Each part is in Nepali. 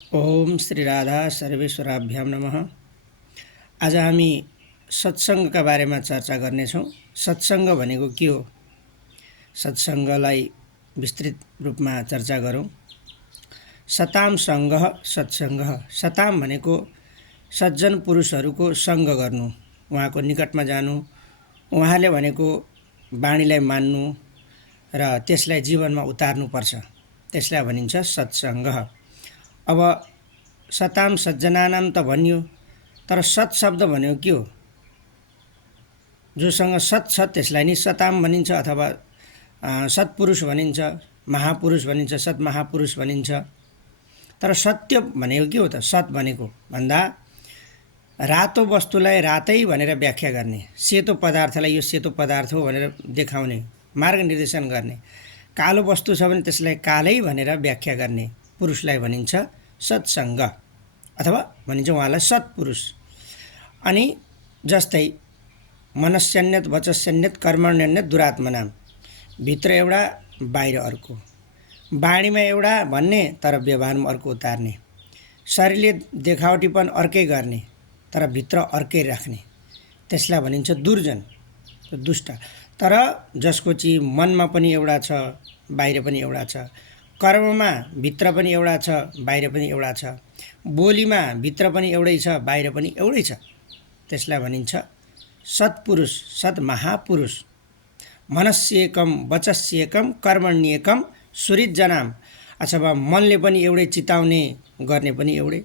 ओम श्री राधा सर्वेश्वराभ्याम नमः। आज हामी सत्सङ्गका बारेमा चर्चा गर्नेछौँ। सत्सङ्ग भनेको के हो, सत्सङ्गलाई विस्तृत रूपमा चर्चा गरौँ। सताम सङ्गः सत्सङ्गः। सताम भनेको सज्जन पुरुषहरूको सङ्ग गर्नु, उहाँको निकटमा जानु, उहाँले भनेको बाणीलाई मान्नु र त्यसलाई जीवनमा उतार्नुपर्छ, त्यसलाई भनिन्छ सत्सङ्ग। अब सताम सज्जनानाम त भनियो, तर सत् शब्द भनेको के हो? जोसँग सत् छ त्यसलाई नि सताम भनिन्छ, अथवा सत्पुरुष भनिन्छ, महापुरुष भनिन्छ, सत् महापुरुष भनिन्छ। तर सत्य भनेको के हो त? सत् भनेको भन्दा रातो वस्तुलाई रातै भनेर व्याख्या गर्ने, सेतो पदार्थलाई यो सेतो पदार्थ हो भनेर देखाउने, मार्ग निर्देशन गर्ने। कालो वस्तु छ भने त्यसलाई कालै भनेर व्याख्या गर्ने पुरुषलाई भनिन्छ सत्सङ्ग, अथवा भनिन्छ उहाँलाई सत्पुरुष। अनि जस्तै मनस्यन्यत वचस्यन्यत कर्मण्यन्यत दुरात्मनाम, भित्र एउटा बाहिर अर्को, बाणीमा एउटा भन्ने तर व्यवहारमा अर्को उतार्ने, शरीरले देखावटीपन अर्कै गर्ने तर भित्र अर्कै राख्ने, त्यसलाई भनिन्छ दुर्जन, दुष्ट। तर जसको चाहिँ मनमा पनि एउटा छ, बाहिर पनि एउटा छ, कर्ममा भित्र पनि एउटा छ, बाहिर पनि एउटा छ, बोलीमा भित्र पनि एउटै छ, बाहिर पनि एउटै छ, त्यसलाई भनिन्छ सत्पुरुष, सत् महापुरुष। मनस्येकम वचस्येकम कर्मण्येकम सुहृज्जनाम, अथवा मनले पनि एउटै चिताउने, गर्ने पनि एउटै,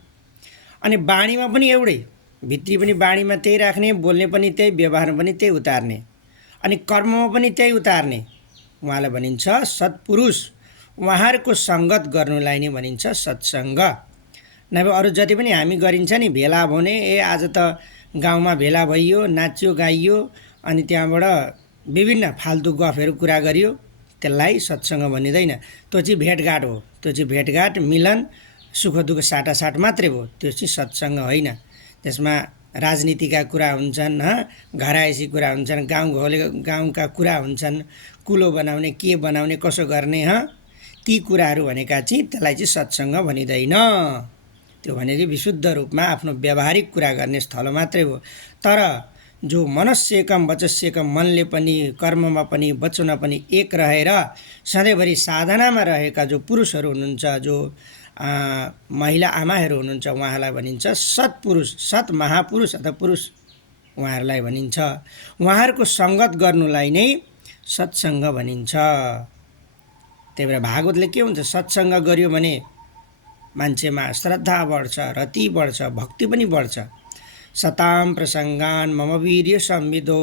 अनि बाणीमा पनि एउटै, भित्री पनि बाणीमा त्यही राख्ने, बोल्ने पनि त्यही, व्यवहारमा पनि त्यही उतार्ने, अनि कर्ममा पनि त्यही उतार्ने, उहाँलाई भनिन्छ सत्पुरुष। उहाँहरूको सङ्गत गर्नुलाई नै भनिन्छ सत्सङ्ग। नभए अरू जति पनि हामी गरिन्छ नि, भेला भने आज त गाउँमा भेला भइयो, नाच्यो गाइयो, अनि त्यहाँबाट विभिन्न फाल्तु गफहरू कुरा गरियो, त्यसलाई सत्सङ्ग भनिँदैन। त्यो चाहिँ भेटघाट हो, त्यो चाहिँ भेटघाट, मिलन, सुख दुःख साटासाट मात्रै हो, त्यो चाहिँ सत्सङ्ग होइन। त्यसमा राजनीतिका कुरा हुन्छन्, घरायसी कुरा हुन्छन्, गाउँका कुरा हुन्छन्, कुलो बनाउने, के बनाउने, कसो गर्ने, ती कुराहरू भनेका चाहिँ त्यसलाई चाहिँ सत्सङ्ग भनिँदैन। त्यो भने चाहिँ विशुद्ध रूपमा आफ्नो व्यावहारिक कुरा गर्ने स्थल मात्रै हो। तर जो मनस्येकम वचस्येकम, मनले पनि कर्ममा पनि वचनमा पनि एक रहेर सधैँभरि साधनामा रहेका जो पुरुषहरू हुनुहुन्छ, जो महिला आमाहरू हुनुहुन्छ, उहाँहरूलाई भनिन्छ सत्पुरुष, सत् महापुरुष अथवा पुरुष, उहाँहरूलाई भनिन्छ। उहाँहरूको सङ्गत गर्नुलाई नै सत्सङ्ग भनिन्छ। त्यही भएर भागवतले के हुन्छ, सत्सङ्ग गर्यो भने मान्छेमा श्रद्धा बढ्छ, रति बढ्छ, भक्ति पनि बढ्छ। सताम प्रसङ्गान मम वीर्य संविदो,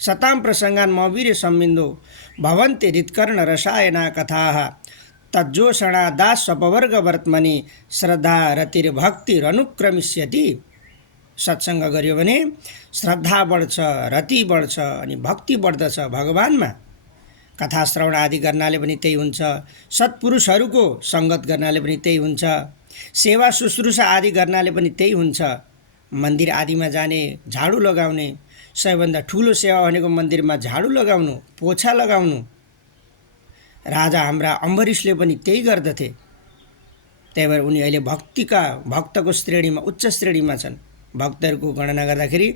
सताम प्रसङ्गान मम वीर्य संविदो भवन्ति हृत्कर्ण रसायना कथाः तज्जोषणा दास स्वपवर्ग वर्तमनि श्रद्धा रतिर्भक्तिरनुक्रमिष्यति। सत्सङ्ग गर्यो भने श्रद्धा बढ्छ, रति बढ्छ, अनि भक्ति बढ्दछ भगवानमा। कथा श्रवण आदि गर्नाले पनि त्यही हुन्छ, सत्पुरुषहरूको सङ्गत गर्नाले पनि त्यही हुन्छ, सेवा शुश्रूषा आदि गर्नाले पनि त्यही हुन्छ। मन्दिर आदिमा जाने, झाडु लगाउने, सबैभन्दा ठुलो सेवा भनेको मन्दिरमा झाडु लगाउनु, पोछा लगाउनु। राजा हाम्रा अम्बरीशले पनि त्यही गर्दथे। त्यही भएर उनी अहिले भक्तको श्रेणीमा, उच्च श्रेणीमा छन्। भक्तहरूको गणना गर्दाखेरि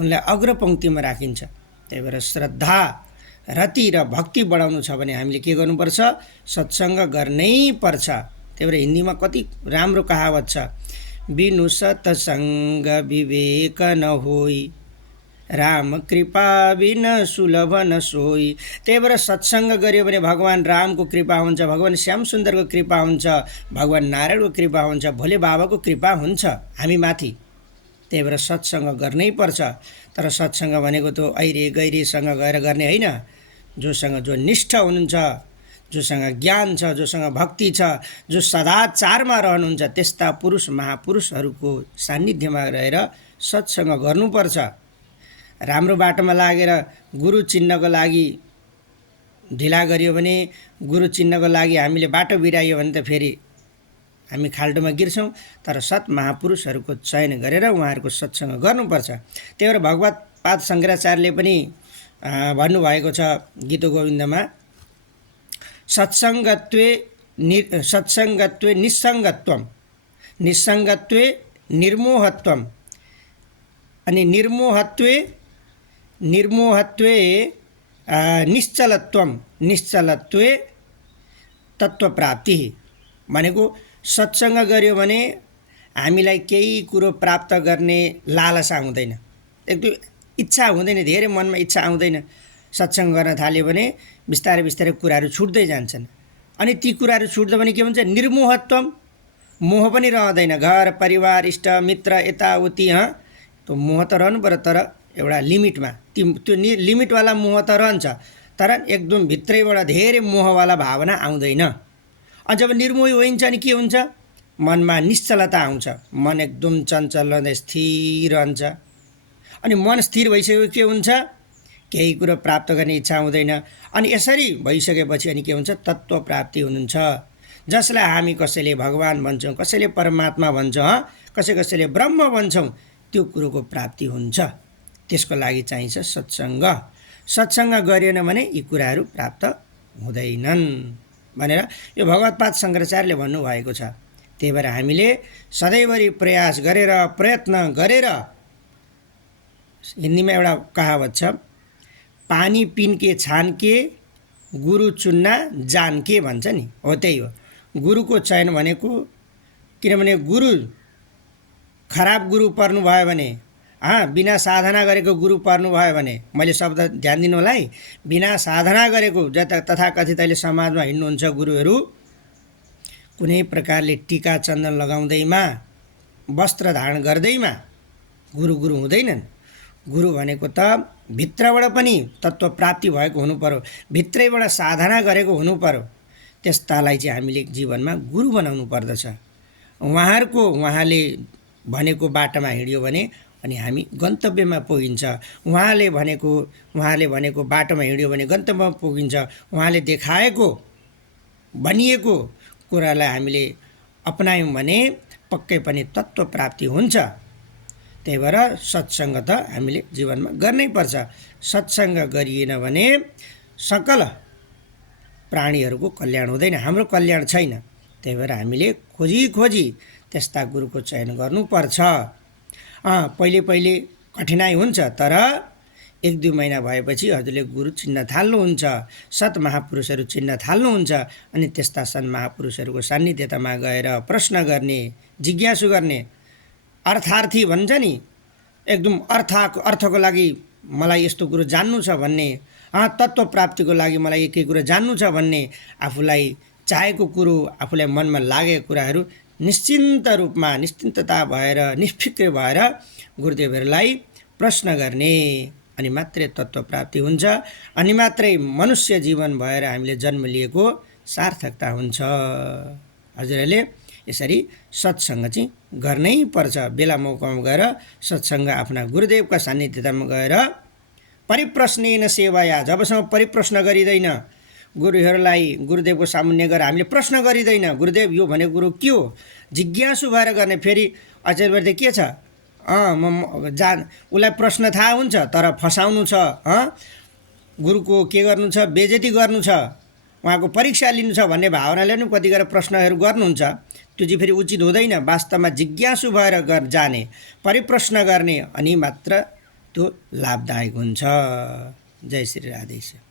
उनलाई अग्रपङ्क्तिमा राखिन्छ। त्यही भएर श्रद्धा, रति र भक्ति बढाउनु छ भने हामीले के गर्नुपर्छ? सत्सङ्ग गर्नै पर्छ। त्यही भएर हिन्दीमा कति राम्रो कहावत छ, बिनु सत्सङ्ग विवेक न होई, राम कृपा बिन सुलभ न सोई। त्यही भएर सत्सङ्ग गर्यो भने भगवान रामको कृपा हुन्छ, भगवान श्याम सुन्दरको कृपा हुन्छ, भगवान नारायणको कृपा हुन्छ, भोले बाबाको कृपा हुन्छ हामी माथि। त्यही भएर सत्सङ्ग गर्नै पर्छ। तर सत्सङ्ग भनेको त ऐरे गैरेसँग गएर गर्ने होइन। जोसँग जो निष्ठ हुनुहुन्छ, जोसँग ज्ञान छ, जोसँग भक्ति छ, जो सदाचारमा रहनुहुन्छ, त्यस्ता पुरुष महापुरुषहरूको सान्निध्यमा रहेर सत्सङ्ग गर्नुपर्छ। राम्रो बाटोमा लागेर गुरु चिन्नको लागि ढिला गरियो भने, गुरु चिन्नको लागि हामीले बाटो बिरायो भने त फेरि हामी खाल्टोमा गिर्छौँ। तर सत् महापुरुषहरूको चयन गरेर उहाँहरूको सत्सङ्ग गर्नुपर्छ। त्यही भएर भगवत पाद शङ्कराचार्यले पनि भन्नुभएको छ गीत गोविन्दमा, सत्सङ्गत्वे सत्सङ्गत्वे निस्सङ्गत्वम, निस्सङ्गत्वे निर्मोहत्वम, अनि निर्मोहत्वे निश्चलत्वम, निश्चलत्वे तत्त्वप्राप्ति। भनेको सत्सङ्ग गर्यो भने हामीलाई केही कुरो प्राप्त गर्ने लालसा हुँदैन, एकदम इच्छा हुँदैन, धेरै मनमा इच्छा आउँदैन। सत्सङ्ग गर्न थाल्यो भने बिस्तारै बिस्तारै कुराहरू छुट्दै जान्छन्। अनि ती कुराहरू छुट्दा पनि के हुन्छ, निर्मोहत्वम, मोह पनि रहँदैन। घर परिवार इष्ट मित्र यताउति त्यो मोह त रहनु पर्यो, तर एउटा लिमिटमा। त्यो लिमिटवाला मोह त रहन्छ, तर एकदम भित्रैबाट धेरै मोहवाला भावना आउँदैन। अनि जब निर्मोही होइन्छ अनि के हुन्छ, मनमा निश्चलता आउँछ, मन एकदम चञ्चल रहँदै स्थिर रहन्छ। अनि मन स्थिर भइसक्यो के हुन्छ, केही कुरो प्राप्त गर्ने इच्छा हुँदैन। अनि यसरी भइसकेपछि अनि के हुन्छ, तत्त्व प्राप्ति हुनुहुन्छ। जसलाई हामी कसैले भगवान भन्छौँ, कसैले परमात्मा भन्छौँ, कसैले ब्रह्म भन्छौँ, त्यो कुरोको प्राप्ति हुन्छ। त्यसको लागि चाहिन्छ सत्सङ्ग। सत्सङ्ग गरिएन भने यी कुराहरू प्राप्त हुँदैनन् भनेर यो भगवत्पाद शङ्कराचार्यले भन्नुभएको छ। त्यही भएर हामीले सधैँभरि प्रयास गरेर, प्रयत्न गरेर, हिन्दीमा एउटा कहावत छ, पानी पिनके छानके गुरु चुन्ना जानके भन्छ नि, हो त्यही हो। गुरुको चयन भनेको, किनभने गुरु खराब गुरु पर्नुभयो भने, बिना साधना गरेको गुरु पर्नुभयो भने, मैले शब्द ध्यान दिनु होला है, बिना साधना गरेको तथाकथित अहिले समाजमा हिँड्नुहुन्छ गुरुहरू, कुनै प्रकारले टीका चन्दन लगाउँदैमा, वस्त्र धारण गर्दैमा गुरु हुँदैनन्। गुरु भनेको त भित्रबाट पनि तत्त्व प्राप्ति भएको हुनु पर्यो, भित्रैबाट साधना गरेको हुनु पर्यो। त्यस्तालाई चाहिँ हामीले जीवनमा गुरु बनाउनु पर्दछ। उहाँले भनेको बाटोमा हिँड्यो भने अनि हामी गन्तव्यमा पुगिन्छ। उहाँले भनेको बाटोमा हिँड्यो भने गन्तव्यमा पुगिन्छ। उहाँले देखाएको भनिएको कुरालाई हामीले अपनायौँ भने पक्कै पनि तत्त्व प्राप्ति हुन्छ। त्यही भएर सत्सङ्ग त हामीले जीवनमा गर्नै पर्छ। सत्सङ्ग गरिएन भने सकल प्राणीहरूको कल्याण हुँदैन, हाम्रो कल्याण छैन। त्यही भएर हामीले खोजी त्यस्ता गुरुको चयन गर्नुपर्छ। पहिले कठिनाइ हुन्छ, तर 1-2 महिना भएपछि हजुरले गुरु चिन्न थाल्नुहुन्छ, सत महापुरुषहरू चिन्न थाल्नुहुन्छ। अनि त्यस्ता सन् महापुरुषहरूको सान्निध्यतामा गएर प्रश्न गर्ने, जिज्ञासु गर्ने, अर्थार्थी भन्छ नि, एकदम अर्थको लागि मलाई यस्तो कुरो जान्नु छ भन्ने, तत्त्व प्राप्तिको लागि मलाई एकै कुरो जान्नु छ भन्ने, आफूलाई चाहेको कुरो, आफूलाई मनमा लागेको कुराहरू निश्चिन्त रूपमा, निश्चिन्तता भएर, निष्फिक्र भएर गुरुदेवहरूलाई प्रश्न गर्ने, अनि मात्रै तत्त्व प्राप्ति हुन्छ। अनि मात्रै मनुष्य जीवन भएर हामीले जन्म लिएको सार्थकता हुन्छ। हजुरहरूले यसरी सत्सङ्ग चाहिँ गर्नै पर्छ। बेला मौकामा गएर सत्सङ्ग आफ्ना गुरुदेवका सान्निध्यतामा गएर परिप्रश्नेन सेवाया, जबसम्म परिप्रश्न गरिँदैन, गुरुहरूलाई गुरुदेवको सामुन्य गएर हामीले प्रश्न गरिँदैन, गुरुदेव यो भनेको कुरो के हो, जिज्ञासु भएर गर्ने। फेरि आचार्यले के छ, उसलाई प्रश्न थाहा हुन्छ तर फसाउनु छ, गुरुको के गर्नु छ, बेइज्जती गर्नु छ, उहाँको परीक्षा लिनु छ भन्ने भावनाले पनि कति गरेर प्रश्नहरू गर्नुहुन्छ। त्यो चाहिँ फेरि उचित हुँदैन। वास्तवमा जिज्ञासु भएर जाने, परिप्रश्न गर्ने, अनि मात्र त्यो लाभदायक हुन्छ। जय श्री राधेश्याम।